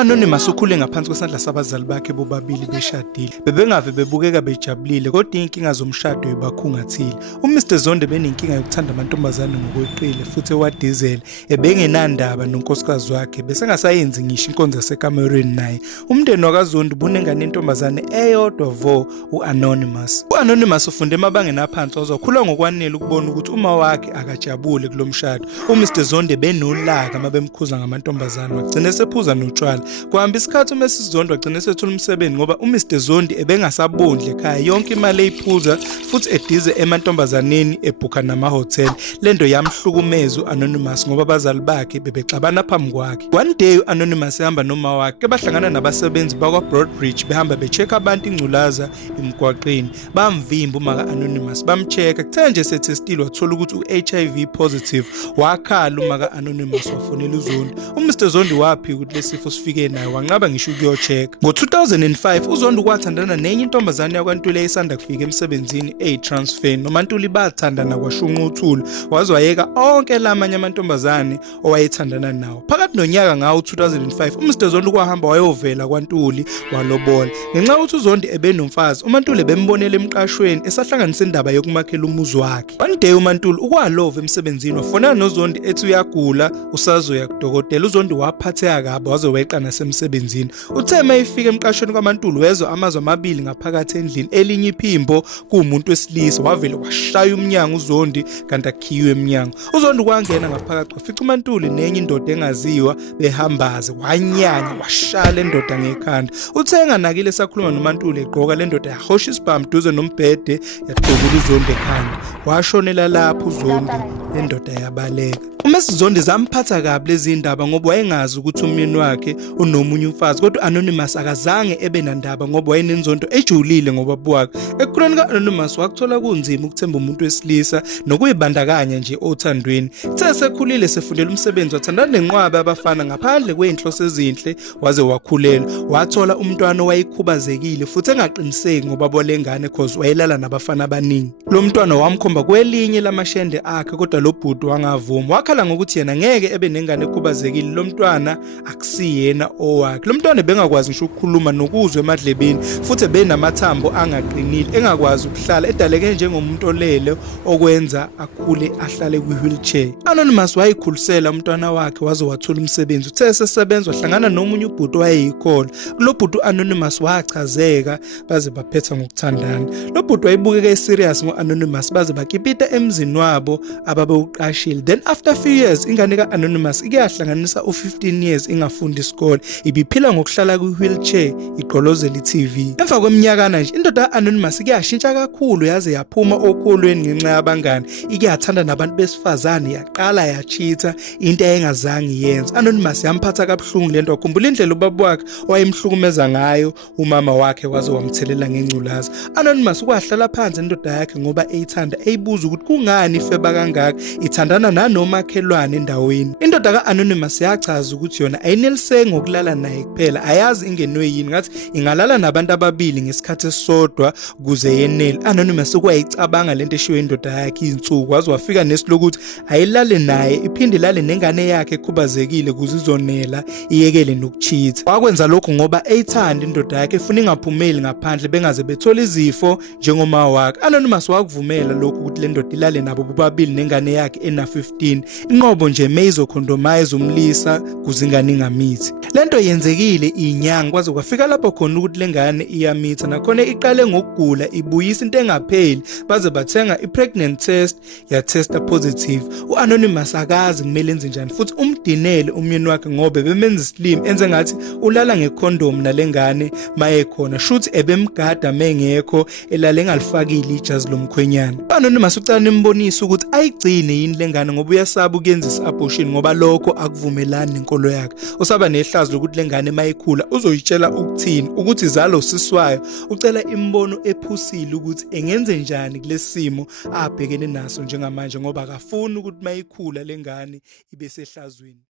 U-Anonymous ukhule ngaphansi kwesandla sabazali bakhe bobabili beshadile. Bebengave bebukeka bejabulile kodwa inkinga zomshado ibakhungathile. uMr Zondo benenkinga yokuthanda amantombazane ngokweqile futhi ewadizela. Ebengenandaba nonkosikazi wakhe bese engasayenzi ngisho inkonzo yasekamerweni naye. Umndeni wakaZondo bunengane intombazane eyodwa vo u-Anonymous. U-Anonymous ufunde emabangeni aphansi wazokhula ngokwanele ukubona ukuthi uma wakhe akajabule kulomshado. uMr Zondo benolaka mabemkhuza ngamantombazane wagcina esephuza notshwala. Kuhamba isikhathi uMrs Zondo wagcina esethola umsebenzi ngoba uMr Zondo ebengasabondli ekhaya yonke imali eyiphuza futhi edize emantombazaneni ebhuka namahotela. Lento yamhlukumeza u-Anonymous ngoba abazali bakhe bebexabana phambi kwakhe. One day u-Anonymous ehamba noma wakhe bahlangana nabasebenzi bakwa Broadbridge behamba becheck abantu ingculaza emgwaqeni. Bamvimba uma ka-Anonymous bamcheck kuthe nje setestile wathola ukuthi u-HIV positive. Wakhala uma ka-Anonymous wafonela uZondo. uMr Zondo waphi ukuthi lesifo sifike naye wanqaba ngisho ukuyocheck. Ngo-2005 uZondo wathandana nenye intombazane yakwaNtuli eyisanda kufika emsebenzini eyi-transfer. noMaNtuli bathandana kwashunqa uthuli waze wayeka onke lamanye amantombazane owayethandana nawo. Phakathi nonyaka ngawo 2005 uMr Zondo kwahamba wayovela kwaNtuli walobola. Ngenxa yokuthi uZondo ebenomfazi uMaNtuli bembonela emqashweni esahlanganisa indaba yokumakhela umuzi wakhe. One day uMaNtuli ukwalova emsebenzini wafonana noZondo ethi uyagula usazoya kudokotela. uZondo waphatheka kabi waze weqa nasemsebenzini. Uthe mayifika emqashweni kwaMaNtuli wezwa amazwi amabili ngaphakathi endlini elinye iphimbo kuwumuntu wesilisa wavele washaya umnyango uZondo kanti akhiwe emnyango. uZondo kwangena ngaphakathi kwafica uMaNtuli nenye indoda engaziwa behambaze wanyanya washaya le ndoda ngekhanda. Uthe enganakile esakhuluma noMaNtuli egqoka le ndoda yahosha isibhamu duze nombhede yadubula uZondo ekhanda. Washonela lapho uZondo le ndoda yabaleka. uMrs Zondo zamphatha kabi lezi ndaba ngoba wayengazi ukuthi umyeni wakhe unomunye umfazi kodwa Anonymous akazange ebe nandaba ngoba wayenenzondo ejulile ngoba buwakhe. Ekukhuleni ka-Anonymous wakuthola kunzima ukuthemba umuntu wesilisa nokuyibandakanya nje othandweni. Kuthe sekhulile sefundela umsebenzi wathandana nenqwabe abafana ngaphandle kwey'nhloso ezinhle waze wakhulela. Wathola umntwana owayekhubazekile futhi engaqiniseki ngoba bolengane cause wayelala nabafana abaningi. Lo mntwana wamkhomba kwelinye lamashende akhe kodwa lo bhuti wangavuma. Wakhala ngokuthi yena ngeke ebe nengane ekhubazekile lo mntwana akusiyena owakhe. Lo mntwana bengakwazi ngisho ukukhuluma nokuzwa emadlebeni futhi benamathambo angaqinile engakwazi ukuhlala edaleke njengomuntu olele okwenza akhule ahlale kwi-wheelchair. Anonymous wayikhulisela umntwana wakhe waze wathola umsebenzi. Uthe esesebenza wahlangana nomunye ubhuti owayeyikhola. Lo bhuti u-Anonymous wachazeka baze baphetha ngokuthandana. Lo bhuti wayebukeka eserious ngo-Anonymous baze bakipita emzini wabo ababewuqashile. Then after few years ingane ka-Anonymous ike yahlanganisa u-15 years ingafundi isikole. Ibiphila ngokuhlala kwi-wheelchair igqolozela i-TV. Emva kweminyakana nje indoda ka-Anonymous ike yashintsha kakhulu yaze yaphuma okholweni ngenxa yabangane. Ike yathanda nabantu besifazane yaqala yachitha into ayengazange yenze. Anonymous yamphatha kabuhlungu lento wakhumbula indlela ubaba wakhe wayemhlukumeza ngayo umama wakhe waze wamthelela ngengculaza. Anonymous ukwahlala phansi indoda yakhe ngoba eyithanda eyibuza ukuthi kungani ifeba kangaka ithandana nanomakhelwane endaweni. Indoda ka-Anonymous yachaza ukuthi yona ayineliseki ngokulala naye kuphela ayazi ingenwe yini ngathi ingalala nabantu ababili ngesikhathi esisodwa ukuze yenele. Anonymous ukwayicabanga lento eshiwe indoda yakhe izinsuku waze wafika nesilokuthi ayilale naye iphinde ilale nengane yakhe ekhubazekile ukuze izonela iyekele nokuchitha. Wakwenza lokho ngoba eyithanda indoda yakhe efuna ingaphumeli ngaphandle bengaze bethola izifo njengoma wakhe. Anonymous wakuvumela lokho ukuthi le ndoda ilale nabo bobabili nengane yakhe ena-15. Inqobo nje meyizokhondomayiza umlisa kuze ingane ingamithi. Lento yenzekile inyanga kwaze kwafika lapho khona ukuthi lengane iyamitha nakhona iqale ngokugula ibuyisa into engapheli baze bathenga i-pregnant test yatesta positive. U-Anonymous akazi kumele enze njani futhi umdinele umyeni wakhe ngoba bemenza slim enze ngathi ulala ngecondom nalengane mayekhona shuthi ebemgada mengekho elale engalifakile ijazi lomkhwenyana. U-Anonymous ucela nimbonise ukuthi ayigcine yini lengane ngoba uyasaba ukuyenzisa abortion ngoba lokho akuvumelani nenkolo yakhe. Usaba nehlazo lokuthi lengane mayikhula uzoyitshela ukuthini ukuthi izalo siswayo. Ucela imbono ephusile ukuthi engenze njani kulesimo abhekene naso njengamanje ngoba akafuni ukuthi mayikhula lengane ibe sehlazweni.